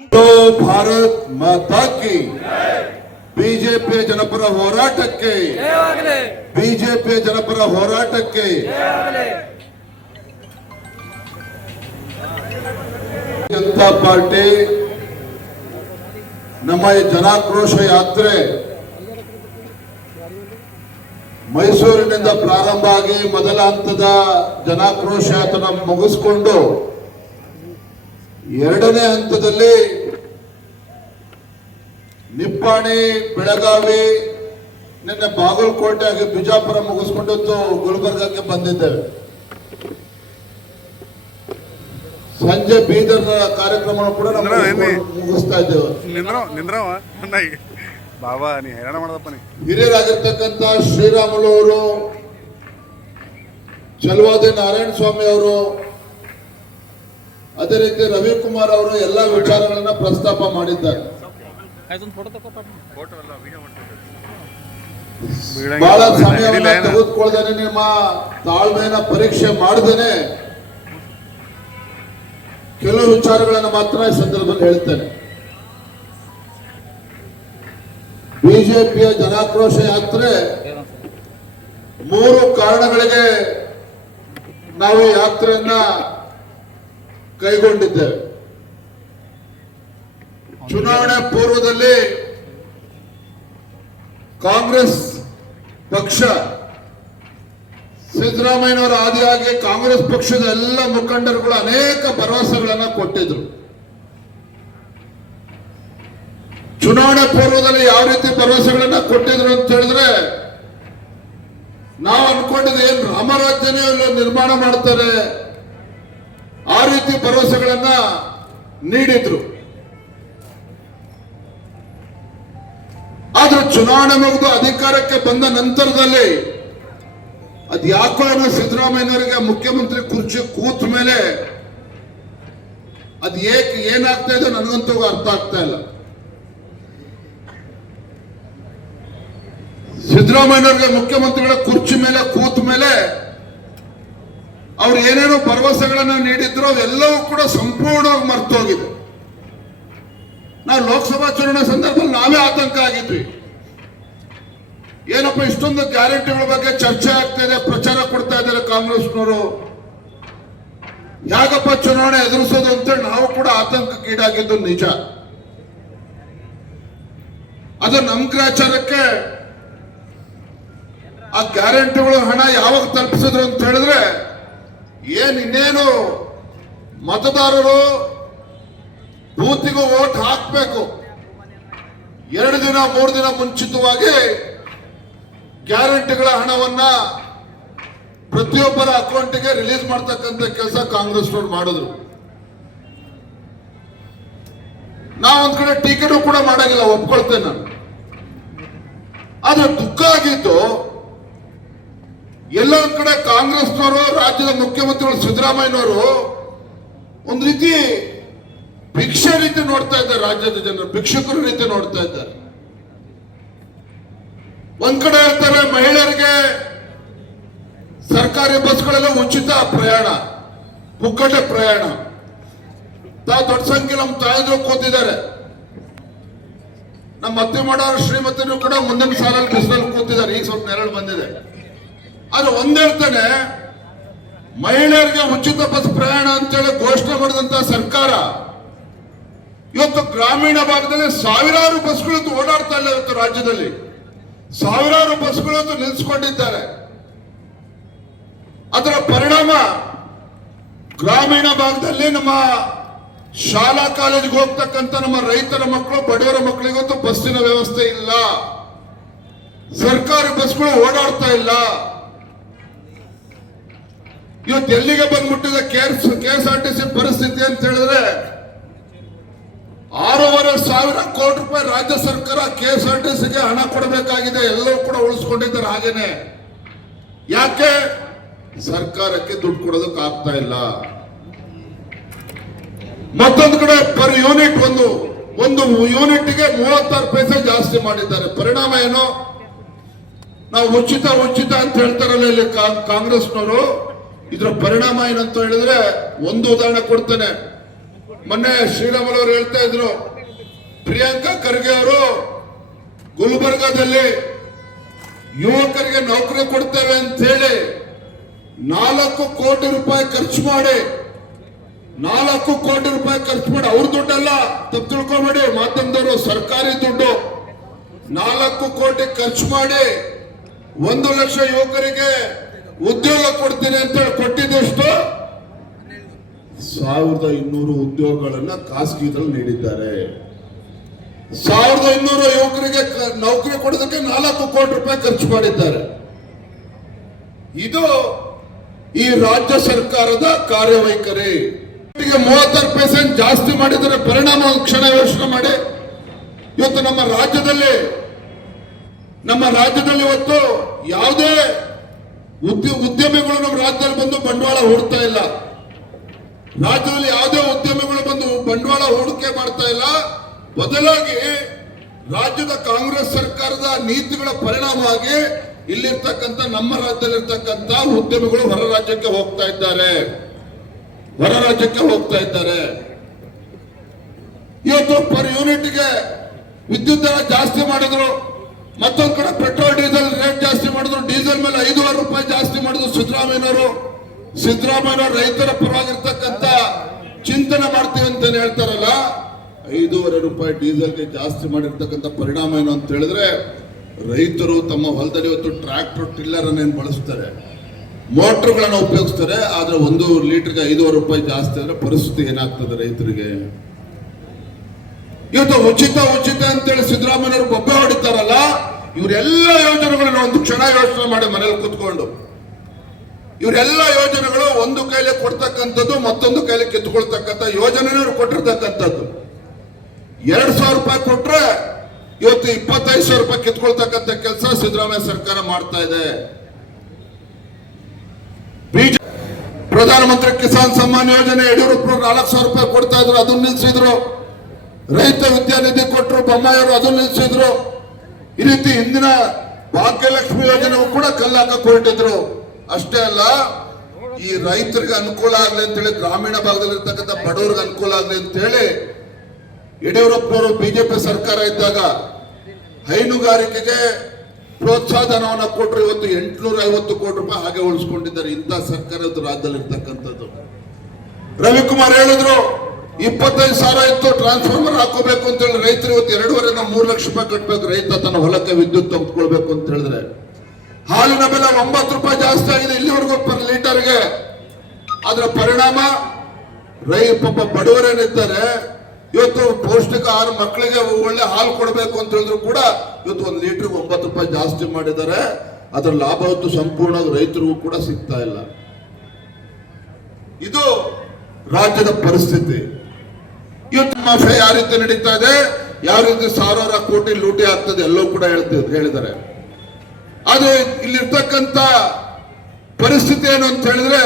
ಭಾರತ್ ಮಾತಾ ಕಿ BJP ಜನಪರ ಹೋರಾಟಕ್ಕೆ BJP ಜನಪರ ಹೋರಾಟಕ್ಕೆ ಜನತಾ ಪಾರ್ಟಿ ನಮ್ಮ ಈ ಜನಾಕ್ರೋಶ ಯಾತ್ರೆ ಮೈಸೂರಿನಿಂದ ಪ್ರಾರಂಭ ಆಗಿ ಮೊದಲ ಹಂತದ ಜನಾಕ್ರೋಶ ಯಾತ್ರೆ ಮುಗಿಸಿಕೊಂಡು ಎರಡನೇ ಹಂತದಲ್ಲಿ ನಿಪ್ಪಾಣಿ, ಬೆಳಗಾವಿ, ನಿನ್ನೆ ಬಾಗಲಕೋಟೆ ಹಾಗೆ ಬಿಜಾಪುರ ಮುಗಿಸ್ಕೊಂಡು ಗುಲ್ಬರ್ಗಕ್ಕೆ ಬಂದಿದ್ದೇವೆ. ಸಂಜೆ ಬೀದರ್ ಕಾರ್ಯಕ್ರಮ ಕೂಡ ಮುಗಿಸ್ತಾ ಇದ್ದೇವೆ. ಬಾಬಾ ನೀ ಹೈರಾಣ ಮಾಡದಪ್ಪ. ಹಿರಿಯರಾಗಿರ್ತಕ್ಕಂಥ ಶ್ರೀರಾಮುಲು ಅವರು, ಚಲವಾದಿ ನಾರಾಯಣ ಸ್ವಾಮಿ ಅವರು, ಅದೇ ರೀತಿ ರವಿಕುಮಾರ್ ಅವರು ಎಲ್ಲ ವಿಚಾರಗಳನ್ನ ಪ್ರಸ್ತಾಪ ಮಾಡಿದ್ದಾರೆ. ಬಹಳ ಸಮಯವನ್ನ ತೆಗೆದುಕೊಳ್ಳದೇನೆ, ನಿಮ್ಮ ತಾಳ್ಮೆಯನ್ನ ಪರೀಕ್ಷೆ ಮಾಡದೇನೆ ಕೆಲವು ವಿಚಾರಗಳನ್ನು ಮಾತ್ರ ಈ ಸಂದರ್ಭದಲ್ಲಿ ಹೇಳ್ತೇನೆ. ಬಿಜೆಪಿಯ ಜನಾಕ್ರೋಶ ಯಾತ್ರೆ 3 ಕಾರಣಗಳಿಗೆ ನಾವು ಈ ಯಾತ್ರೆಯನ್ನ ಕೈಗೊಂಡಿದ್ದೇವೆ. ಚುನಾವಣೆ ಪೂರ್ವದಲ್ಲಿ ಕಾಂಗ್ರೆಸ್ ಪಕ್ಷ ಸಿದ್ದರಾಮಯ್ಯನವರ ಆದಿಯಾಗಿ ಕಾಂಗ್ರೆಸ್ ಪಕ್ಷದ ಎಲ್ಲ ಮುಖಂಡರುಗಳು ಅನೇಕ ಭರವಸೆಗಳನ್ನ ಕೊಟ್ಟಿದ್ರು. ಚುನಾವಣೆ ಪೂರ್ವದಲ್ಲಿ ಯಾವ ರೀತಿ ಭರವಸೆಗಳನ್ನ ಕೊಟ್ಟಿದ್ರು ಅಂತ ಹೇಳಿದ್ರೆ, ನಾವು ಅನ್ಕೊಂಡಿದ್ದು ಏನ್ ರಾಮರಾಜ್ಯನೇ ನಿರ್ಮಾಣ ಮಾಡ್ತಾರೆ ಆ ರೀತಿ ಭರವಸೆಗಳನ್ನ ನೀಡಿದ್ರು. ಆದ್ರೆ ಚುನಾವಣೆ ಮುಗಿದು ಅಧಿಕಾರಕ್ಕೆ ಬಂದ ನಂತರದಲ್ಲಿ ಅದು ಯಾಕೋ ಸಿದ್ದರಾಮಯ್ಯನವರಿಗೆ ಮುಖ್ಯಮಂತ್ರಿ ಕುರ್ಚಿ ಕೂತ ಮೇಲೆ ಅದು ಏನಾಗ್ತಾ ಇದೆ ನನಗಂತೂ ಅರ್ಥ ಆಗ್ತಾ ಇಲ್ಲ. ಸಿದ್ದರಾಮಯ್ಯನವರಿಗೆ ಮುಖ್ಯಮಂತ್ರಿಗಳ ಕುರ್ಚಿ ಮೇಲೆ ಕೂತ ಮೇಲೆ ಅವ್ರು ಏನೇನೋ ಭರವಸೆಗಳನ್ನು ನೀಡಿದ್ರು ಅವೆಲ್ಲವೂ ಕೂಡ ಸಂಪೂರ್ಣವಾಗಿ ಮರ್ತೋಗಿದೆ. ನಾವು ಲೋಕಸಭಾ ಚುನಾವಣೆ ಸಂದರ್ಭದಲ್ಲಿ ನಾವೇ ಆತಂಕ ಆಗಿದ್ವಿ. ಏನಪ್ಪ ಇಷ್ಟೊಂದು ಗ್ಯಾರಂಟಿಗಳ ಬಗ್ಗೆ ಚರ್ಚೆ ಆಗ್ತಾ ಇದೆ, ಪ್ರಚಾರ ಕೊಡ್ತಾ ಇದ್ದಾರೆ ಕಾಂಗ್ರೆಸ್ನವರು, ಯಾಕಪ್ಪ ಚುನಾವಣೆ ಎದುರಿಸೋದು ಅಂತೇಳಿ ನಾವು ಕೂಡ ಆತಂಕಕ್ಕೀಡಾಗಿದ್ದು ನಿಜ. ಅದು ನಮ್ಮ ಗ್ರಾಚಾರಕ್ಕೆ ಆ ಗ್ಯಾರಂಟಿಗಳು ಹಣ ಯಾವಾಗ ತಲುಪಿಸಿದ್ರು ಅಂತ ಹೇಳಿದ್ರೆ, ಇನ್ನೇನು ಮತದಾರರು ಬೂತಿಗೂ ವೋಟ್ ಹಾಕಬೇಕು, 2 ದಿನ 3 ದಿನ ಮುಂಚಿತವಾಗಿ ಗ್ಯಾರಂಟಿಗಳ ಹಣವನ್ನ ಪ್ರತಿಯೊಬ್ಬರ ಅಕೌಂಟ್ಗೆ ರಿಲೀಸ್ ಮಾಡ್ತಕ್ಕಂಥ ಕೆಲಸ ಕಾಂಗ್ರೆಸ್ನವ್ರು ಮಾಡಿದ್ರು. ನಾವೊಂದ್ ಕಡೆ ಟೀಕೆನೂ ಕೂಡ ಮಾಡಾಗಿಲ್ಲ, ಒಪ್ಕೊಳ್ತೇನೆ ನಾನು. ಆದ್ರೆ ದುಃಖ ಆಗಿದ್ದು, ಎಲ್ಲ ಕಡೆ ಕಾಂಗ್ರೆಸ್ನವರು, ರಾಜ್ಯದ ಮುಖ್ಯಮಂತ್ರಿಗಳು ಸಿದ್ದರಾಮಯ್ಯನವರು ಒಂದ್ ರೀತಿ ಭಿಕ್ಷೆ ರೀತಿ ನೋಡ್ತಾ ಇದ್ದಾರೆ. ರಾಜ್ಯದ ಜನರು ಭಿಕ್ಷುಕರ ರೀತಿ ನೋಡ್ತಾ ಇದ್ದಾರೆ. ಒಂದ್ ಕಡೆ ಹೇಳ್ತಾರೆ ಮಹಿಳೆಯರಿಗೆ ಸರ್ಕಾರಿ ಬಸ್ಗಳೆಲ್ಲ ಉಚಿತ ಪ್ರಯಾಣ, ಪುಕ್ಕಟೆ ಪ್ರಯಾಣ. ತಾವು ದೊಡ್ಡ ಸಂಖ್ಯೆ ನಮ್ಮ ತಾಯಂದ್ರು ಕೂತಿದ್ದಾರೆ. ನಮ್ಮ ಅತ್ತೆ ಮಾಡೋರು ಶ್ರೀಮತಿನೂ ಕೂಡ ಮುಂದಿನ ಸಾಲಲ್ಲಿ ಬಿಸಿಲಲ್ಲಿ ಕೂತಿದ್ದಾರೆ. ಈಗ ಸ್ವಲ್ಪ ನೆರಳು ಬಂದಿದೆ. ಆದ್ರೆ ಒಂದ್ ಹೇಳ್ತಾನೆ, ಮಹಿಳೆಯರಿಗೆ ಉಚಿತ ಬಸ್ ಪ್ರಯಾಣ ಅಂತೇಳಿ ಘೋಷಣೆ ಮಾಡಿದಂತ ಸರ್ಕಾರ ಇವತ್ತು ಗ್ರಾಮೀಣ ಭಾಗದಲ್ಲಿ ಸಾವಿರಾರು ಬಸ್ಗಳು ಓಡಾಡ್ತಾ ಇಲ್ಲ. ಇವತ್ತು ರಾಜ್ಯದಲ್ಲಿ ಸಾವಿರಾರು ಬಸ್ಗಳು ನಿಲ್ಲಿಸಿಕೊಂಡಿದ್ದಾರೆ. ಅದರ ಪರಿಣಾಮ ಗ್ರಾಮೀಣ ಭಾಗದಲ್ಲಿ ನಮ್ಮ ಶಾಲಾ ಕಾಲೇಜಿಗೆ ಹೋಗ್ತಕ್ಕಂಥ ನಮ್ಮ ರೈತರ ಮಕ್ಕಳು, ಬಡವರ ಮಕ್ಕಳಿಗಂತೂ ಬಸ್ಸಿನ ವ್ಯವಸ್ಥೆ ಇಲ್ಲ. ಸರ್ಕಾರಿ ಬಸ್ಗಳು ಓಡಾಡ್ತಾ ಇಲ್ಲ. ಇವತ್ತು ಎಲ್ಲಿಗೆ ಬಂದ್ಬಿಟ್ಟಿದೆ KSRTC ಪರಿಸ್ಥಿತಿ ಅಂತ ಹೇಳಿದ್ರೆ, 6,500 ಕೋಟಿ ರೂಪಾಯಿ ರಾಜ್ಯ ಸರ್ಕಾರ KSRTCಗೆ ಹಣ ಕೊಡಬೇಕಾಗಿದೆ. ಎಲ್ಲವೂ ಕೂಡ ಉಳಿಸ್ಕೊಂಡಿದ್ದಾರೆ ಹಾಗೇನೆ. ಯಾಕೆ ಸರ್ಕಾರಕ್ಕೆ ದುಡ್ಡು ಕೊಡೋದಕ್ಕೆ ಆಗ್ತಾ ಇಲ್ಲ. ಮತ್ತೊಂದು ಕಡೆ ಪರ್ ಯೂನಿಟ್ ಒಂದು ಯೂನಿಟ್ಗೆ 36 ಪೈಸೆ ಜಾಸ್ತಿ ಮಾಡಿದ್ದಾರೆ. ಪರಿಣಾಮ ಏನು? ನಾವು ಉಚಿತ ಅಂತ ಹೇಳ್ತಾರಲ್ಲ ಇಲ್ಲಿ ಕಾಂಗ್ರೆಸ್ನವರು, ಇದರ ಪರಿಣಾಮ ಏನಂತ ಹೇಳಿದ್ರೆ, ಒಂದು ಉದಾಹರಣೆ ಕೊಡ್ತೇನೆ. ಮೊನ್ನೆ ಶ್ರೀರಾಮುಲು ಅವರು ಹೇಳ್ತಾ ಇದ್ರು, ಪ್ರಿಯಾಂಕಾ ಖರ್ಗೆ ಅವರು ಗುಲ್ಬರ್ಗಾದಲ್ಲಿ ಯುವಕರಿಗೆ ನೌಕರಿ ಕೊಡ್ತೇವೆ ಅಂತ ಹೇಳಿ 4 ಕೋಟಿ ರೂಪಾಯಿ ಖರ್ಚು ಮಾಡಿ 4 ಕೋಟಿ ರೂಪಾಯಿ ಖರ್ಚು ಮಾಡಿ, ಅವ್ರ ದುಡ್ಡಲ್ಲ, ತಪ್ಪು ತಿಳ್ಕೊಬೇಡಿ ಮಾಧ್ಯಮದವರು, ಸರ್ಕಾರಿ ದುಡ್ಡು 4 ಕೋಟಿ ಖರ್ಚು ಮಾಡಿ 1 ಲಕ್ಷ ಯುವಕರಿಗೆ ಉದ್ಯೋಗ ಕೊಡ್ತೀನಿ ಅಂತ ಹೇಳಿ ಕೊಟ್ಟಿದ್ದಷ್ಟು 1200 ಉದ್ಯೋಗಗಳನ್ನ ಖಾಸಗಿದಲ್ಲಿ ನೀಡಿದ್ದಾರೆ. 1200 ಯುವಕರಿಗೆ ನೌಕರಿ ಕೊಡೋದಕ್ಕೆ 4 ಕೋಟಿ ರೂಪಾಯಿ ಖರ್ಚು ಮಾಡಿದ್ದಾರೆ. ಇದು ಈ ರಾಜ್ಯ ಸರ್ಕಾರದ ಕಾರ್ಯವೈಖರಿ. 36% ಜಾಸ್ತಿ ಮಾಡಿದರೆ ಪರಿಣಾಮ ಕ್ಷಣ ಯೋಚನೆ ಮಾಡಿ. ಇವತ್ತು ನಮ್ಮ ರಾಜ್ಯದಲ್ಲಿ ಇವತ್ತು ಯಾವುದೇ ಉದ್ಯಮಿಗಳು ನಮ್ಮ ರಾಜ್ಯದಲ್ಲಿ ಬಂದು ಬಂಡವಾಳ ಹೂಡ್ತಾ ಇಲ್ಲ. ರಾಜ್ಯದಲ್ಲಿ ಯಾವುದೇ ಉದ್ಯಮಿಗಳು ಬಂದು ಬಂಡವಾಳ ಹೂಡಿಕೆ ಮಾಡ್ತಾ ಇಲ್ಲ. ಬದಲಾಗಿ ರಾಜ್ಯದ ಕಾಂಗ್ರೆಸ್ ಸರ್ಕಾರದ ನೀತಿಗಳ ಪರಿಣಾಮವಾಗಿ ಇಲ್ಲಿರ್ತಕ್ಕಂಥ ನಮ್ಮ ರಾಜ್ಯದಲ್ಲಿರ್ತಕ್ಕಂಥ ಉದ್ಯಮಿಗಳು ಹೊರ ರಾಜ್ಯಕ್ಕೆ ಹೋಗ್ತಾ ಇದ್ದಾರೆ. ಇವತ್ತು ಪರ್ ಯೂನಿಟ್ಗೆ ವಿದ್ಯುತ್ ದರ ಜಾಸ್ತಿ ಮಾಡಿದ್ರು, ಮತ್ತೊಂದು ಕಡೆ ಪೆಟ್ರೋಲ್ ಡೀಸೆಲ್ ರೇಟ್ ಜಾಸ್ತಿ ಮಾಡಿದ್ರು, ಡೀಸೆಲ್ ಮೇಲೆ 5,500 ರೂಪಾಯಿ ಜಾಸ್ತಿ ಮಾಡಿದ್ರು ಸಿದ್ದರಾಮಯ್ಯನವರು ರೈತರ ಪರವಾಗಿರ್ತಕ್ಕಂಥ ಚಿಂತನೆ ಮಾಡ್ತೀವಿ ಅಂತ ಹೇಳ್ತಾರಲ್ಲ, 5,500 ರೂಪಾಯಿ ಡೀಸೆಲ್ಗೆ ಜಾಸ್ತಿ ಮಾಡಿರ್ತಕ್ಕಂಥ ಪರಿಣಾಮ ಏನು ಅಂತ ಹೇಳಿದ್ರೆ, ರೈತರು ತಮ್ಮ ಹೊಲದಲ್ಲಿ ಇವತ್ತು ಟ್ರ್ಯಾಕ್ಟರ್ ಟಿಲ್ಲರ್ ಅನ್ನೇನು ಬಳಸ್ತಾರೆ, ಮೋಟರ್ಗಳನ್ನು ಉಪಯೋಗಿಸ್ತಾರೆ. ಆದ್ರೆ 1 ಲೀಟರ್ಗೆ 5,500 ರೂಪಾಯಿ ಜಾಸ್ತಿ ಆದ್ರೆ ಪರಿಸ್ಥಿತಿ ಏನಾಗ್ತದೆ ರೈತರಿಗೆ? ಇವತ್ತು ಉಚಿತ ಅಂತೇಳಿ ಸಿದ್ದರಾಮಯ್ಯವರು ಬೊಬ್ಬೆ ಹೊಡಿತಾರಲ್ಲ, ಇವರೆಲ್ಲ ಯೋಜನೆಗಳನ್ನ ಒಂದು ಕ್ಷಣ ಯೋಚನೆ ಮಾಡಿ ಮನೇಲಿ ಕೂತ್ಕೊಂಡು, ಇವರೆಲ್ಲ ಯೋಜನೆಗಳು ಒಂದು ಕೈಲಿ ಕೊಡ್ತಕ್ಕಂಥದ್ದು, ಮತ್ತೊಂದು ಕೈಲಿ ಕಿತ್ಕೊಳ್ತಕ್ಕಂಥ ಯೋಜನೆ ಕೊಟ್ಟಿರ್ತಕ್ಕಂಥದ್ದು. 2,000 ರೂಪಾಯಿ ಕೊಟ್ರೆ ಇವತ್ತು 25,000 ರೂಪಾಯಿ ಕಿತ್ಕೊಳ್ತಕ್ಕಂಥ ಕೆಲಸ ಸಿದ್ದರಾಮಯ್ಯ ಸರ್ಕಾರ ಮಾಡ್ತಾ ಇದೆ. ಪ್ರಧಾನಮಂತ್ರಿ ಕಿಸಾನ್ ಸಮ್ಮಾನ್ ಯೋಜನೆ ಯಡಿಯೂರಪ್ಪರು 4,000 ರೂಪಾಯಿ ಕೊಡ್ತಾ ಇದ್ರು, ಅದನ್ನ ನಿಲ್ಸಿದ್ರು. ರೈತ ವಿದ್ಯಾನಿಧಿ ಕೊಟ್ಟರು, ಬೊಮ್ಮಾಯಿಯವರು ಅದನ್ನ ನಿಲ್ಸಿದ್ರು. ಈ ರೀತಿ ಹಿಂದಿನ ಭಾಗ್ಯಲಕ್ಷ್ಮಿ ಯೋಜನೆಗೂ ಕೂಡ ಕಲ್ಲಾಕಕ್ಕೆ ಹೊರಟಿದ್ರು. ಅಷ್ಟೇ ಅಲ್ಲ, ಈ ರೈತರಿಗೆ ಅನುಕೂಲ ಆಗ್ಲಿ ಅಂತೇಳಿ, ಗ್ರಾಮೀಣ ಭಾಗದಲ್ಲಿರ್ತಕ್ಕಂಥ ಬಡವರಿಗೆ ಅನುಕೂಲ ಆಗ್ಲಿ ಅಂತ ಹೇಳಿ ಯಡಿಯೂರಪ್ಪನವರು ಬಿಜೆಪಿ ಸರ್ಕಾರ ಇದ್ದಾಗ ಹೈನುಗಾರಿಕೆಗೆ ಪ್ರೋತ್ಸಾಹ ಧನವನ್ನು ಕೊಟ್ಟರು. ಇವತ್ತು 850 ಕೋಟಿ ರೂಪಾಯಿ ಹಾಗೆ ಉಳಿಸ್ಕೊಂಡಿದ್ದಾರೆ. ಇಂಥ ಸರ್ಕಾರ ರಾಜ್ಯದಲ್ಲಿ ಇರ್ತಕ್ಕಂಥದ್ದು. ರವಿಕುಮಾರ್ ಹೇಳಿದ್ರು 25,000 ಇತ್ತು, ಟ್ರಾನ್ಸ್ಫಾರ್ಮರ್ ಹಾಕೋಬೇಕು ಅಂತ ಹೇಳಿ ರೈತರು ಇವತ್ತು 2.5 3 ಲಕ್ಷ ರೂಪಾಯಿ ಕಟ್ಟಬೇಕು. ರೈತ ತನ್ನ ಹೊಲಕ್ಕೆ ವಿದ್ಯುತ್ ತೆಗೆದುಕೊಳ್ಬೇಕು ಅಂತ ಹೇಳಿದ್ರೆ, ಹಾಲಿನ ಬೆಲೆ 9 ರೂಪಾಯಿ ಜಾಸ್ತಿ ಆಗಿದೆ ಇಲ್ಲಿವರೆಗೂ ಪರ್ ಲೀಟರ್ಗೆ. ಅದರ ಪರಿಣಾಮ ಪಾಪ ಬಡವರೇನಿದ್ದಾರೆ, ಇವತ್ತು ಪೌಷ್ಟಿಕ ಆಹಾರ ಮಕ್ಕಳಿಗೆ ಒಳ್ಳೆ ಹಾಲು ಕೊಡಬೇಕು ಅಂತ ಹೇಳಿದ್ರು ಕೂಡ ಇವತ್ತು 1 ಲೀಟರ್ಗೆ 9 ರೂಪಾಯಿ ಜಾಸ್ತಿ ಮಾಡಿದ್ದಾರೆ. ಅದರ ಲಾಭ ಇವತ್ತು ಸಂಪೂರ್ಣ ರೈತರಿಗೂ ಕೂಡ ಸಿಗ್ತಾ ಇಲ್ಲ. ಇದು ರಾಜ್ಯದ ಪರಿಸ್ಥಿತಿ. ಇವತ್ತು ಮಾಫಿಯಾ ಯಾವ ರೀತಿ ನಡೀತಾ ಇದೆ, ಯಾವ ರೀತಿ 1,000 ಕೋಟಿ ಲೂಟಿ ಆಗ್ತದೆ ಎಲ್ಲವೂ ಕೂಡ ಹೇಳಿದ್ದಾರೆ. ಅದು ಇಲ್ಲಿರ್ತಕ್ಕಂಥ ಪರಿಸ್ಥಿತಿ ಏನು ಅಂತ ಹೇಳಿದ್ರೆ,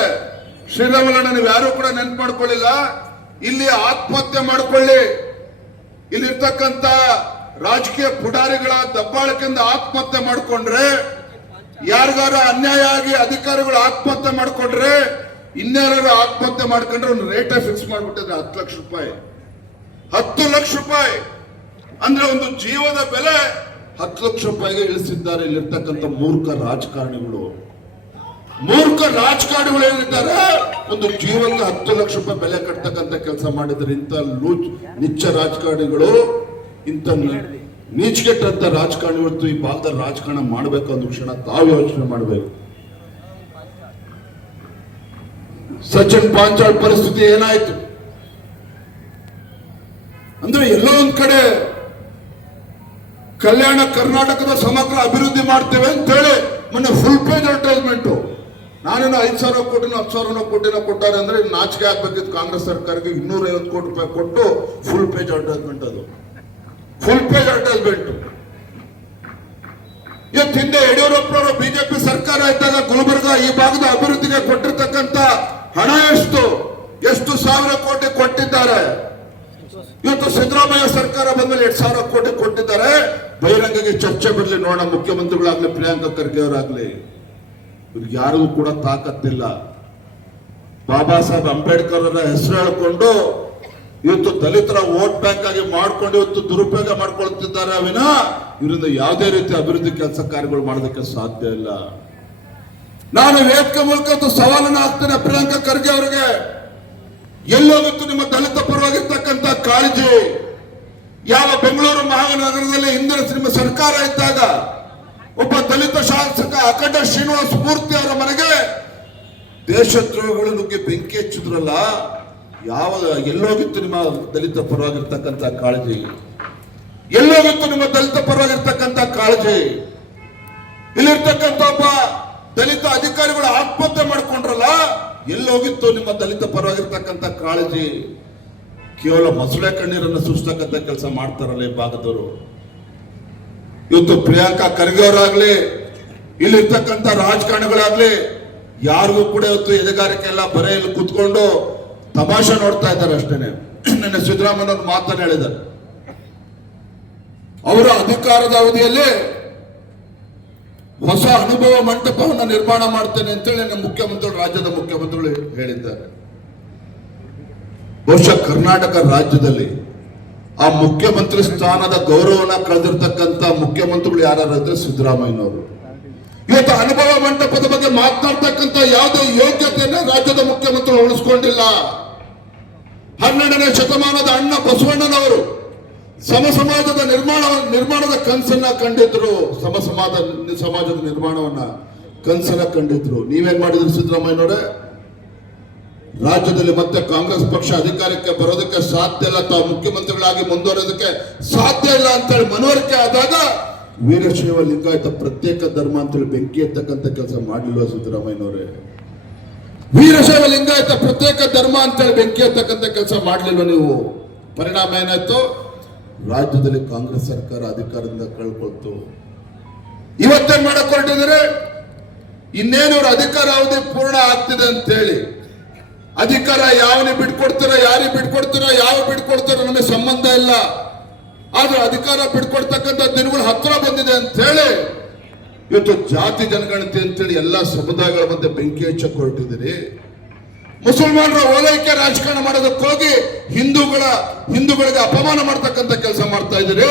ಶ್ರೀರಾಮುಲಣ್ಣ ನೀವು ಯಾರು ಕೂಡ ನೆನ್ಪು ಮಾಡ್ಕೊಳ್ಳಿಲ್ಲ. ಇಲ್ಲಿ ಆತ್ಮಹತ್ಯೆ ಮಾಡ್ಕೊಳ್ಳಿ, ಇಲ್ಲಿರ್ತಕ್ಕಂಥ ರಾಜಕೀಯ ಪುಡಾರಿಗಳ ದಬ್ಬಾಳಿಕೆಯಿಂದ ಆತ್ಮಹತ್ಯೆ ಮಾಡ್ಕೊಂಡ್ರೆ, ಯಾರಿಗಾರ ಅನ್ಯಾಯ ಆಗಿ ಅಧಿಕಾರಿಗಳು ಆತ್ಮಹತ್ಯೆ ಮಾಡ್ಕೊಂಡ್ರೆ, ಇನ್ಯಾರು ಆತ್ಮಹತ್ಯೆ ಮಾಡ್ಕೊಂಡ್ರೆ ಒಂದು ರೇಟ್ ಫಿಕ್ಸ್ ಮಾಡ್ಬಿಟ್ಟಿದ್ರೆ 10 ಲಕ್ಷ ರೂಪಾಯಿ. 10 ಲಕ್ಷ ರೂಪಾಯಿ ಅಂದ್ರೆ ಒಂದು ಜೀವದ ಬೆಲೆ 10 ಲಕ್ಷ ರೂಪಾಯಿಗೆ ಇಳಿಸಿದ್ದಾರೆ ಇಲ್ಲಿರ್ತಕ್ಕಂಥ ಮೂರ್ಖ ರಾಜಕಾರಣಿಗಳು ಏನಿದ್ದಾರೆ, ಒಂದು ಜೀವಕ್ಕೆ 10 ಲಕ್ಷ ರೂಪಾಯಿ ಬೆಲೆ ಕಟ್ತಕ್ಕಂಥ ಕೆಲಸ ಮಾಡಿದ್ದಾರೆ. ಇಂಥ ನಿಚ್ಚ ರಾಜಕಾರಣಿಗಳು, ಇಂಥ ನೀಚಗೆಟ್ಟಂತ ರಾಜಕಾರಣಿಗಳು ಈ ಭಾಗದಲ್ಲಿ ರಾಜಕಾರಣ ಮಾಡಬೇಕು ಅಂದ ಕ್ಷಣ ತಾವು ಯೋಚನೆ ಮಾಡಬೇಕು. ಸಚಿನ್ ಪಾಂಚಾಳ್ ಪರಿಸ್ಥಿತಿ ಏನಾಯ್ತು ಅಂದ್ರೆ, ಎಲ್ಲೋ ಒಂದ್ ಕಡೆ ಕಲ್ಯಾಣ ಕರ್ನಾಟಕದ ಸಮಗ್ರ ಅಭಿವೃದ್ಧಿ ಮಾಡ್ತೇವೆ ಅಂತ ಹೇಳಿ ಮೊನ್ನೆ ಫುಲ್ ಪೇಜ್ ಅಡ್ವರ್ಟೈಸ್ಮೆಂಟ್, ನಾನೇನೋ 5,000 ಕೋಟಿನೋ 10,000 ಕೋಟಿನೋ ಕೊಟ್ಟಾರೆ ಅಂದ್ರೆ ನಾಚಿಕೆ ಆಗ್ಬೇಕಿತ್ತು ಕಾಂಗ್ರೆಸ್ ಸರ್ಕಾರಕ್ಕೆ. 250 ಕೋಟಿ ರೂಪಾಯಿ ಕೊಟ್ಟು ಫುಲ್ ಪೇಜ್ ಅಡ್ವರ್ಟೈಸ್ಮೆಂಟ್. ಅದು ಫುಲ್ ಪೇಜ್ ಅಡ್ವರ್ಟೈಸ್ಮೆಂಟ್. ಇವತ್ತು ಹಿಂದೆ ಯಡಿಯೂರಪ್ಪನವರು ಬಿಜೆಪಿ ಸರ್ಕಾರ ಇದ್ದಾಗ ಗುಲ್ಬರ್ಗ ಈ ಭಾಗದ ಅಭಿವೃದ್ಧಿಗೆ ಕೊಟ್ಟಿರ್ತಕ್ಕಂಥ ಹಣ ಎಷ್ಟು 1,000 ಕೋಟಿ ಕೊಟ್ಟಿದ್ದಾರೆ. ಇವತ್ತು ಸಿದ್ದರಾಮಯ್ಯ ಸರ್ಕಾರ ಬಂದ್ಮೇಲೆ 2,000 ಕೋಟಿ ಕೊಟ್ಟಿದ್ದಾರೆ. ಬಹಿರಂಗಕ್ಕೆ ಚರ್ಚೆ ಬರಲಿ ನೋಡೋಣ, ಮುಖ್ಯಮಂತ್ರಿಗಳಾಗ್ಲಿ ಪ್ರಿಯಾಂಕಾ ಖರ್ಗೆ ಅವರಾಗ್ಲಿ, ಇವ್ರಿಗೆ ಯಾರಿಗೂ ಕೂಡ ತಾಕತ್ತಿಲ್ಲ. ಬಾಬಾ ಸಾಹೇಬ್ ಅಂಬೇಡ್ಕರ್ ಅವರ ಹೆಸರು ಹೇಳ್ಕೊಂಡು ಇವತ್ತು ದಲಿತರ ವೋಟ್ ಬ್ಯಾಂಕ್ ಆಗಿ ಮಾಡ್ಕೊಂಡು ಇವತ್ತು ದುರುಪಯೋಗ ಮಾಡ್ಕೊಳ್ತಿದ್ದಾರೆ ವಿನ ಇವರಿಂದ ಯಾವುದೇ ರೀತಿ ಅಭಿವೃದ್ಧಿ ಕೆಲಸ ಕಾರ್ಯಗಳು ಮಾಡೋದಕ್ಕೆ ಸಾಧ್ಯ ಇಲ್ಲ. ನಾನು ವೇದಿಕೆ ಮೂಲಕ ಸವಾಲನ್ನು ಹಾಕ್ತೇನೆ ಪ್ರಿಯಾಂಕಾ ಖರ್ಗೆ ಅವರಿಗೆ. ಎಲ್ಲೋಗಿತ್ತು ನಿಮ್ಮ ದಲಿತ ಪರವಾಗಿರ್ತಕ್ಕಂಥ ಕಾಳಜಿ? ಯಾವ ಬೆಂಗಳೂರು ಮಹಾನಗರದಲ್ಲಿ ಹಿಂದಿನ ನಿಮ್ಮ ಸರ್ಕಾರ ಇದ್ದಾಗ ಒಬ್ಬ ದಲಿತ ಶಾಸಕ ಅಖಂಡ ಶ್ರೀನಿವಾಸ ಮೂರ್ತಿ ಅವರ ಮನೆಗೆ ದೇಶದ್ರೋಹಿಗಳು ನುಗ್ಗಿ ಬೆಂಕಿ ಹಚ್ಚಿದ್ರಲ್ಲ, ಎಲ್ಲೋಗಿತ್ತು ನಿಮ್ಮ ದಲಿತ ಪರವಾಗಿರ್ತಕ್ಕಂಥ ಕಾಳಜಿ? ಎಲ್ಲೋಗಿತ್ತು ನಿಮ್ಮ ದಲಿತ ಪರವಾಗಿರ್ತಕ್ಕಂಥ ಕಾಳಜಿ? ಇಲ್ಲಿರ್ತಕ್ಕಂಥ ಒಬ್ಬ ದಲಿತ ಅಧಿಕಾರಿಗಳು ಆತ್ಮಹತ್ಯೆ ಮಾಡ್ಕೊಂಡ್ರಲ್ಲ, ಎಲ್ಲೋಗಿತ್ತು ನಿಮ್ಮ ದಲಿತ ಪರವಾಗಿರ್ತಕ್ಕಂಥ ಕಾಳಜಿ? ಕೇವಲ ಮೊಸಳೆ ಕಣ್ಣೀರನ್ನು ಸೃಷ್ಟಕ್ಕಂಥ ಕೆಲಸ ಮಾಡ್ತಾರಲ್ಲ ಈ ಭಾಗದವರು. ಇವತ್ತು ಪ್ರಿಯಾಂಕಾ ಖರ್ಗೆ ಅವರಾಗ್ಲಿ, ಇಲ್ಲಿರ್ತಕ್ಕಂಥ ರಾಜಕಾರಣಿಗಳಾಗ್ಲಿ ಯಾರಿಗೂ ಕೂಡ ಇವತ್ತು ಎದೆಗಾರಿಕೆ ಎಲ್ಲ ಬರೆಯಲ್ಲಿ ಕೂತ್ಕೊಂಡು ತಮಾಷೆ ನೋಡ್ತಾ ಇದ್ದಾರೆ ಅಷ್ಟೇನೆ. ನನ್ನ ಸಿದ್ದರಾಮಯ್ಯ ಅವರು ಮಾತನ್ನು ಹೇಳಿದ್ದಾರೆ, ಅವರ ಅಧಿಕಾರದ ಅವಧಿಯಲ್ಲಿ ಹೊಸ ಅನುಭವ ಮಂಟಪವನ್ನು ನಿರ್ಮಾಣ ಮಾಡ್ತೇನೆ ಅಂತೇಳಿ ನಮ್ಮ ಮುಖ್ಯಮಂತ್ರಿಗಳು, ರಾಜ್ಯದ ಮುಖ್ಯಮಂತ್ರಿಗಳು ಹೇಳಿದ್ದಾರೆ. ಬಹುಶಃ ಕರ್ನಾಟಕ ರಾಜ್ಯದಲ್ಲಿ ಆ ಮುಖ್ಯಮಂತ್ರಿ ಸ್ಥಾನದ ಗೌರವನ ಕಳೆದಿರ್ತಕ್ಕಂಥ ಮುಖ್ಯಮಂತ್ರಿಗಳು ಯಾರಿದ್ರೆ ಸಿದ್ದರಾಮಯ್ಯನವರು. ಇವತ್ತು ಅನುಭವ ಮಂಟಪದ ಬಗ್ಗೆ ಮಾತನಾಡ್ತಕ್ಕಂಥ ಯಾವುದೇ ಯೋಗ್ಯತೆಯನ್ನು ರಾಜ್ಯದ ಮುಖ್ಯಮಂತ್ರಿಗಳು ಉಳಿಸ್ಕೊಂಡಿಲ್ಲ. 12ನೇ ಶತಮಾನದ ಅಣ್ಣ ಬಸವಣ್ಣನವರು ಸಮಾಜದ ನಿರ್ಮಾಣದ ಕನಸನ್ನ ಕಂಡಿದ್ರು. ಸಮಾಜದ ನಿರ್ಮಾಣವನ್ನ ಕನಸನ್ನ ಕಂಡಿದ್ರು. ನೀವೇನ್ ಮಾಡಿದ್ರಿ ಸಿದ್ದರಾಮಯ್ಯನವರೇ? ರಾಜ್ಯದಲ್ಲಿ ಮತ್ತೆ ಕಾಂಗ್ರೆಸ್ ಪಕ್ಷ ಅಧಿಕಾರಕ್ಕೆ ಬರೋದಕ್ಕೆ ಸಾಧ್ಯ ಇಲ್ಲ, ತಾವು ಮುಖ್ಯಮಂತ್ರಿಗಳಾಗಿ ಮುಂದುವರೆಯೋದಕ್ಕೆ ಸಾಧ್ಯ ಇಲ್ಲ ಅಂತೇಳಿ ಮನವರಿಕೆ ಆದಾಗ ವೀರಶೈವ ಲಿಂಗಾಯತ ಪ್ರತ್ಯೇಕ ಧರ್ಮ ಅಂತೇಳಿ ಬೆಂಕಿ ಎತ್ತಕ್ಕಂಥ ಕೆಲಸ ಮಾಡಲಿಲ್ವ ಸಿದ್ದರಾಮಯ್ಯನವರೇ? ವೀರಶೈವ ಲಿಂಗಾಯತ ಪ್ರತ್ಯೇಕ ಧರ್ಮ ಅಂತೇಳಿ ಬೆಂಕಿ ಎತ್ತಕ್ಕಂಥ ಕೆಲಸ ಮಾಡಲಿಲ್ವ ನೀವು? ಪರಿಣಾಮ ಏನಾಯ್ತು? ರಾಜ್ಯದಲ್ಲಿ ಕಾಂಗ್ರೆಸ್ ಸರ್ಕಾರ ಅಧಿಕಾರದಿಂದ ಕಳ್ಕೊಳ್ತು. ಇವತ್ತೇನ್ ಮಾಡಕ್ ಹೊರಟಿದ್ದಾರೆ? ಇನ್ನೇನು ಅವ್ರ ಅಧಿಕಾರ ಅವಧಿ ಪೂರ್ಣ ಆಗ್ತಿದೆ ಅಂತ ಹೇಳಿ ಅಧಿಕಾರ ಯಾವನಿಗೆ ಬಿಟ್ಕೊಡ್ತೀರ, ಯಾರಿಗೆ ಬಿಟ್ಕೊಡ್ತೀರ, ಯಾವ ಬಿಟ್ಕೊಡ್ತೀರ ನಮಗೆ ಸಂಬಂಧ ಇಲ್ಲ, ಆದ್ರೆ ಅಧಿಕಾರ ಬಿಟ್ಕೊಡ್ತಕ್ಕಂಥ ದಿನಗಳು ಹತ್ರ ಬಂದಿದೆ ಅಂತ ಹೇಳಿ ಇವತ್ತು ಜಾತಿ ಜನಗಣತಿ ಅಂತೇಳಿ ಎಲ್ಲಾ ಸಮುದಾಯಗಳ ಮಧ್ಯೆ ಬೆಂಕಿ ಹಚ್ಚಕ್ಕೆ ಹೊರಟಿದ್ದೀರಿ. ಮುಸಲ್ಮಾನರ ಓಲೈಕೆ ರಾಜಕಾರಣ ಮಾಡೋದಕ್ಕೆ ಹೋಗಿ ಹಿಂದೂಗಳಿಗೆ ಅಪಮಾನ ಮಾಡ್ತಕ್ಕಂಥ ಕೆಲಸ ಮಾಡ್ತಾ ಇದ್ದೀರಿ.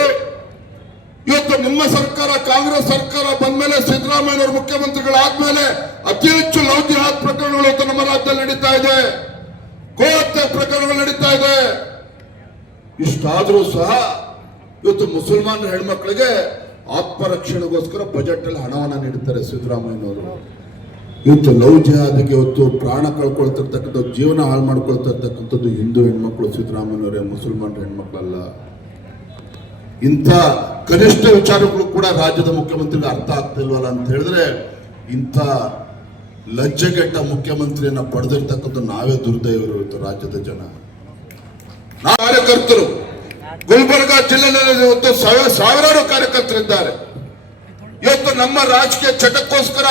ಇವತ್ತು ನಿಮ್ಮ ಸರ್ಕಾರ, ಕಾಂಗ್ರೆಸ್ ಸರ್ಕಾರ ಬಂದ್ಮೇಲೆ, ಸಿದ್ದರಾಮಯ್ಯನವರು ಮುಖ್ಯಮಂತ್ರಿಗಳಾದ್ಮೇಲೆ ಅತಿ ಹೆಚ್ಚು ಲವ್ ಜಿಹಾದ್ ಪ್ರಕರಣಗಳು ಇವತ್ತು ನಮ್ಮ ರಾಜ್ಯದಲ್ಲಿ ನಡೀತಾ ಇದೆ, ಗೋಹತ್ಯೆ ಪ್ರಕರಣಗಳು ನಡೀತಾ ಇದೆ. ಇಷ್ಟಾದ್ರೂ ಸಹ ಇವತ್ತು ಮುಸಲ್ಮಾನರ ಹೆಣ್ಮಕ್ಳಿಗೆ ಆತ್ಮರಕ್ಷಣೆಗೋಸ್ಕರ ಬಜೆಟ್ ಅಲ್ಲಿ ಹಣವನ್ನ ನೀಡುತ್ತಾರೆ ಸಿದ್ದರಾಮಯ್ಯನವರು. ಇವತ್ತು ಲವ್ ಜಿಹಾದ್ಗೆ ಇವತ್ತು ಪ್ರಾಣ ಕಳ್ಕೊಳ್ತಿರ್ತಕ್ಕಂಥ, ಜೀವನ ಹಾಳು ಮಾಡ್ಕೊಳ್ತಿರ್ತಕ್ಕಂಥದ್ದು ಹಿಂದೂ ಹೆಣ್ಮಕ್ಳು ಸಿದ್ದರಾಮಯ್ಯನವರೇ, ಮುಸಲ್ಮಾನರ ಹೆಣ್ಮಕ್ಳಲ್ಲ. ಇಂಥ ಕನಿಷ್ಠ ವಿಚಾರಗಳು ಕೂಡ ರಾಜ್ಯದ ಮುಖ್ಯಮಂತ್ರಿಗೆ ಅರ್ಥ ಆಗ್ತಿಲ್ವಲ್ಲ ಅಂತ ಹೇಳಿದ್ರೆ, ಇಂಥ ಲಜ್ಜೆಗೆಟ್ಟ ಮುಖ್ಯಮಂತ್ರಿಯನ್ನ ಪಡೆದಿರ್ತಕ್ಕಂಥ ನಾವೇ ದುರ್ದೈವರು ಇವತ್ತು ರಾಜ್ಯದ ಜನ. ಕಾರ್ಯಕರ್ತರು ಗುಲ್ಬರ್ಗ ಜಿಲ್ಲೆಯಲ್ಲಿ ಇವತ್ತು ಸಾವಿರಾರು ಕಾರ್ಯಕರ್ತರಿದ್ದಾರೆ. ಇವತ್ತು ನಮ್ಮ ರಾಜಕೀಯ ಚಟಕ್ಕೋಸ್ಕರ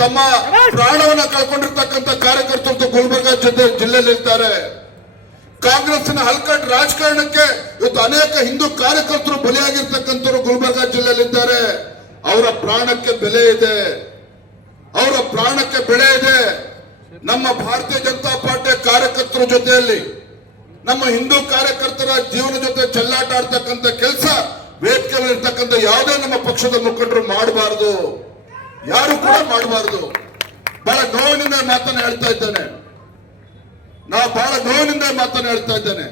ತಮ್ಮ ಪ್ರಾಣವನ್ನ ಕಳ್ಕೊಂಡಿರ್ತಕ್ಕಂಥ ಕಾರ್ಯಕರ್ತರು ಗುಲ್ಬರ್ಗ ಜಿಲ್ಲೆಯಲ್ಲಿ ಇರ್ತಾರೆ. ಕಾಂಗ್ರೆಸ್ನ ಹಲ್ಕಟ್ ರಾಜಕಾರಣಕ್ಕೆ ಇವತ್ತು ಅನೇಕ ಹಿಂದೂ ಕಾರ್ಯಕರ್ತರು ಬಲಿಯಾಗಿರ್ತಕ್ಕಂಥವ್ರು ಗುಲ್ಬರ್ಗ ಜಿಲ್ಲೆಯಲ್ಲಿದ್ದಾರೆ. ಅವರ ಪ್ರಾಣಕ್ಕೆ ಬೆಲೆ ಇದೆ, ಅವರ ಪ್ರಾಣಕ್ಕೆ ಬೆಲೆ ಇದೆ. ನಮ್ಮ ಭಾರತೀಯ ಜನತಾ ಪಾರ್ಟಿಯ ಕಾರ್ಯಕರ್ತರ ಜೊತೆಯಲ್ಲಿ ನಮ್ಮ ಹಿಂದೂ ಕಾರ್ಯಕರ್ತರ ಜೀವನ ಜೊತೆ ಚೆಲ್ಲಾಟ ಆಡ್ತಕ್ಕಂಥ ಕೆಲಸ ವೇದಿಕೆಯಲ್ಲಿರ್ತಕ್ಕಂಥ ಯಾವುದೇ ನಮ್ಮ ಪಕ್ಷದ ಮುಖಂಡರು ಮಾಡಬಾರದು, ಯಾರು ಕೂಡ ಮಾಡಬಾರದು. ಬಹಳ ನೋವಿನಿಂದ ಮಾತನ್ನು ಹೇಳ್ತಾ ಇದ್ದೇನೆ,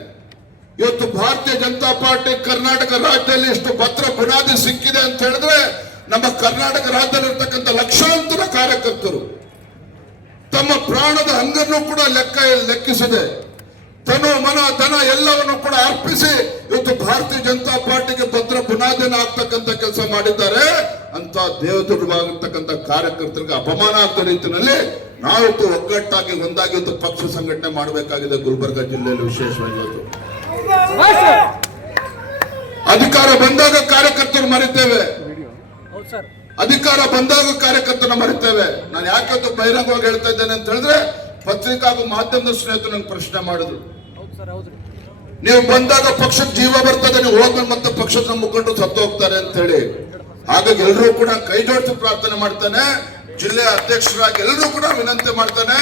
ಇವತ್ತು ಭಾರತೀಯ ಜನತಾ ಪಾರ್ಟಿ ಕರ್ನಾಟಕ ರಾಜ್ಯದಲ್ಲಿ ಇಷ್ಟು ಭದ್ರ ಬುನಾದಿ ಸಿಕ್ಕಿದೆ ಅಂತ ಹೇಳಿದ್ರೆ, ನಮ್ಮ ಕರ್ನಾಟಕ ರಾಜ್ಯದಲ್ಲಿರ್ತಕ್ಕಂಥ ಲಕ್ಷಾಂತರ ಕಾರ್ಯಕರ್ತರು ತಮ್ಮ ಪ್ರಾಣದ ಹಂಗನ್ನು ಕೂಡ ಲೆಕ್ಕಿಸದೆ ತನು ಮನ ಧನ ಎಲ್ಲವನ್ನು ಕೂಡ ಅರ್ಪಿಸಿ ಇವತ್ತು ಭಾರತೀಯ ಜನತಾ ಪಾರ್ಟಿಗೆ ಭದ್ರ ಬುನಾದಿನ ಆಗ್ತಕ್ಕಂಥ ಕೆಲಸ ಮಾಡಿದ್ದಾರೆ. ಅಂತ ದೇವದುರ್ಗವಾಗಿರ್ತಕ್ಕಂಥ ಕಾರ್ಯಕರ್ತರಿಗೆ ಅಪಮಾನ ಆಗ್ತ ರೀತಿಯಲ್ಲಿ ನಾವಿತ್ತು ಒಗ್ಗಟ್ಟಾಗಿ ಒಂದಾಗಿ ಇವತ್ತು ಪಕ್ಷ ಸಂಘಟನೆ ಮಾಡಬೇಕಾಗಿದೆ. ಗುಲ್ಬರ್ಗ ಜಿಲ್ಲೆಯಲ್ಲಿ ವಿಶೇಷವಾಗಿ ಇವತ್ತು ಅಧಿಕಾರ ಬಂದಾಗ ಕಾರ್ಯಕರ್ತರು ಮರಿತೇವೆ, ನಾನು ಯಾಕೆ ಬಹಿರಂಗವಾಗಿ ಹೇಳ್ತಾ ಇದ್ದೇನೆ ಅಂತ ಹೇಳಿದ್ರೆ, ಪತ್ರಿಕಾ ಹಾಗೂ ಮಾಧ್ಯಮದ ಸ್ನೇಹಿತರು ನಂಗೆ ಪ್ರಶ್ನೆ ಮಾಡಿದ್ರು, ನೀವು ಬಂದಾಗ ಪಕ್ಷಕ್ಕೆ ಜೀವ ಬರ್ತದೆ, ನೀವು ಹೋದ್ಮೇಲೆ ಮತ್ತೆ ಪಕ್ಷದ ಮುಖಂಡರು ಸತ್ತು ಹೋಗ್ತಾರೆ ಅಂತ ಹೇಳಿ. ಹಾಗಾಗಿ ಎಲ್ಲರೂ ಕೂಡ ಕೈ ಜೋಡಿಸಿ ಪ್ರಾರ್ಥನೆ ಮಾಡ್ತಾನೆ, ಜಿಲ್ಲೆಯ ಅಧ್ಯಕ್ಷರಾಗಿ ಎಲ್ಲರೂ ಕೂಡ ವಿನಂತಿ ಮಾಡ್ತಾನೆ,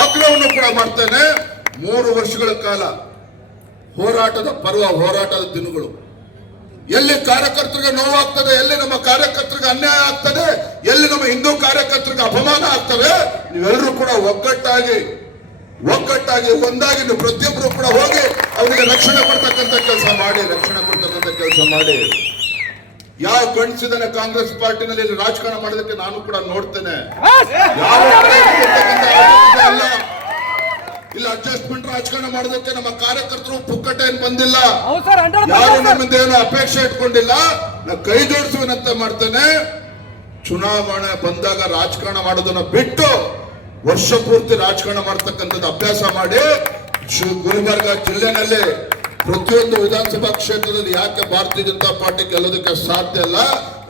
ಆಗ್ರಹವನ್ನು ಕೂಡ ಮಾಡ್ತಾನೆ. 3 ವರ್ಷಗಳ ಕಾಲ ಹೋರಾಟದ ಪರ್ವ, ಹೋರಾಟದ ದಿನಗಳು. ಎಲ್ಲಿ ಕಾರ್ಯಕರ್ತರಿಗೆ ನೋವಾಗ್ತದೆ, ಎಲ್ಲಿ ನಮ್ಮ ಕಾರ್ಯಕರ್ತರಿಗೆ ಅನ್ಯಾಯ ಆಗ್ತದೆ, ಎಲ್ಲಿ ನಮ್ಮ ಹಿಂದೂ ಕಾರ್ಯಕರ್ತರಿಗೆ ಅಪಮಾನ ಆಗ್ತದೆ, ನೀವೆಲ್ಲರೂ ಕೂಡ ಒಗ್ಗಟ್ಟಾಗಿ ಒಂದಾಗಿ ನೀವು ಪ್ರತಿಯೊಬ್ಬರು ಕೂಡ ಹೋಗಿ ಅವರಿಗೆ ರಕ್ಷಣೆ ಕೊಡ್ತಕ್ಕಂಥ ಕೆಲಸ ಮಾಡಿ. ಯಾವ ಗಂಡಸಿದನೆ ಕಾಂಗ್ರೆಸ್ ಪಾರ್ಟಿನಲ್ಲಿ ಇಲ್ಲಿ ರಾಜಕಾರಣ ಮಾಡೋದಕ್ಕೆ ನಾನು ಕೂಡ ನೋಡ್ತೇನೆ. ಅಲ್ಲ, ಇಲ್ಲ ಅಡ್ಜಸ್ಟ್ಮೆಂಟ್ ರಾಜಕಾರಣ ಮಾಡೋದಕ್ಕೆ ನಮ್ಮ ಕಾರ್ಯಕರ್ತರು ಪುಕ್ಕಟ ಏನ್ ಬಂದಿಲ್ಲ. ಯಾರು ನಮ್ಮಿಂದ ಏನು ಅಪೇಕ್ಷೆ ಇಟ್ಕೊಂಡಿಲ್ಲ. ನಾ ಕೈ ಜೋಡಿಸುವನಂತ ಮಾಡ್ತೇನೆ. ಚುನಾವಣೆ ಬಂದಾಗ ರಾಜಕಾರಣ ಮಾಡೋದನ್ನ ಬಿಟ್ಟು ವರ್ಷ ಪೂರ್ತಿ ರಾಜಕಾರಣ ಮಾಡ್ತಕ್ಕಂಥದ್ದು ಅಭ್ಯಾಸ ಮಾಡಿ. ಗುಲ್ಬರ್ಗ ಜಿಲ್ಲೆನಲ್ಲಿ ಪ್ರತಿಯೊಂದು ವಿಧಾನಸಭಾ ಕ್ಷೇತ್ರದಲ್ಲಿ ಯಾಕೆ ಭಾರತೀಯ ಜನತಾ ಪಾರ್ಟಿ ಗೆಲ್ಲೋದಕ್ಕೆ ಸಾಧ್ಯ ಇಲ್ಲ,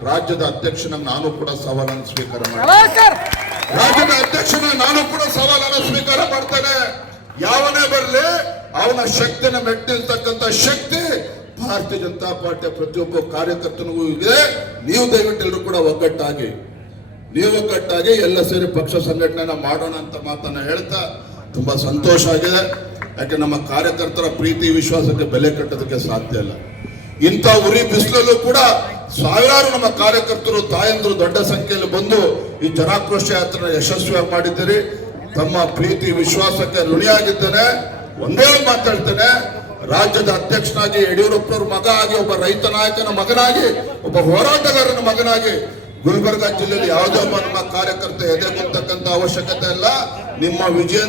ರಾಜ್ಯದ ಅಧ್ಯಕ್ಷನಾಗಿ ನಾನು ಕೂಡ ಸವಾಲನ್ನು ಸ್ವೀಕಾರ ಮಾಡ್ತೇನೆ. ಯಾವನೇ ಬರಲಿ ಅವನ ಶಕ್ತಿನ ಮೆಟ್ಟಿಲ್ತಕ್ಕಂಥ ಶಕ್ತಿ ಭಾರತೀಯ ಜನತಾ ಪಾರ್ಟಿಯ ಪ್ರತಿಯೊಬ್ಬ ಕಾರ್ಯಕರ್ತನಿಗೂ ಇದೆ. ನೀವು ದಯವಿಟ್ಟು ಎಲ್ಲರೂ ಕೂಡ ಒಗ್ಗಟ್ಟಾಗಿ ಎಲ್ಲ ಸೇರಿ ಪಕ್ಷ ಸಂಘಟನೆಯನ್ನ ಮಾಡೋಣ ಅಂತ ಮಾತನ್ನ ಹೇಳ್ತಾ ತುಂಬಾ ಸಂತೋಷ ಆಗಿದೆ. ಯಾಕೆ ನಮ್ಮ ಕಾರ್ಯಕರ್ತರ ಪ್ರೀತಿ ವಿಶ್ವಾಸಕ್ಕೆ ಬೆಲೆ ಕಟ್ಟೋದಕ್ಕೆ ಸಾಧ್ಯ ಇಲ್ಲ. ಇಂಥ ಉರಿ ಬಿಸಿಲಲ್ಲೂ ಕೂಡ ಸಾವಿರಾರು ನಮ್ಮ ಕಾರ್ಯಕರ್ತರು ತಾಯಂದ್ರು ದೊಡ್ಡ ಸಂಖ್ಯೆಯಲ್ಲಿ ಬಂದು ಈ ಜನಾಕ್ರೋಶ ಯಾತ್ರೆ ಯಶಸ್ವಿಯಾಗಿ ಮಾಡಿದ್ದೀರಿ. ತಮ್ಮ ಪ್ರೀತಿ ವಿಶ್ವಾಸಕ್ಕೆ ಋಣಿಯಾಗಿದ್ದೇನೆ. ಒಂದೇ ಮಾತಾಡ್ತೇನೆ, ರಾಜ್ಯದ ಅಧ್ಯಕ್ಷನಾಗಿ ಯಡಿಯೂರಪ್ಪನವ್ರ ಮಗ ಆಗಿ, ಒಬ್ಬ ರೈತ ನಾಯಕನ ಮಗನಾಗಿ, ಒಬ್ಬ ಹೋರಾಟಗಾರನ ಮಗನಾಗಿ ಗುಲ್ಬರ್ಗ ಜಿಲ್ಲೆಯಲ್ಲಿ ಯಾವುದೇ ಒಬ್ಬ ನಮ್ಮ ಕಾರ್ಯಕರ್ತ ಎದೆಗುತ್ತಕ್ಕಂಥ ಅವಶ್ಯಕತೆ ಇಲ್ಲ. ನಿಮ್ಮ ವಿಜಯ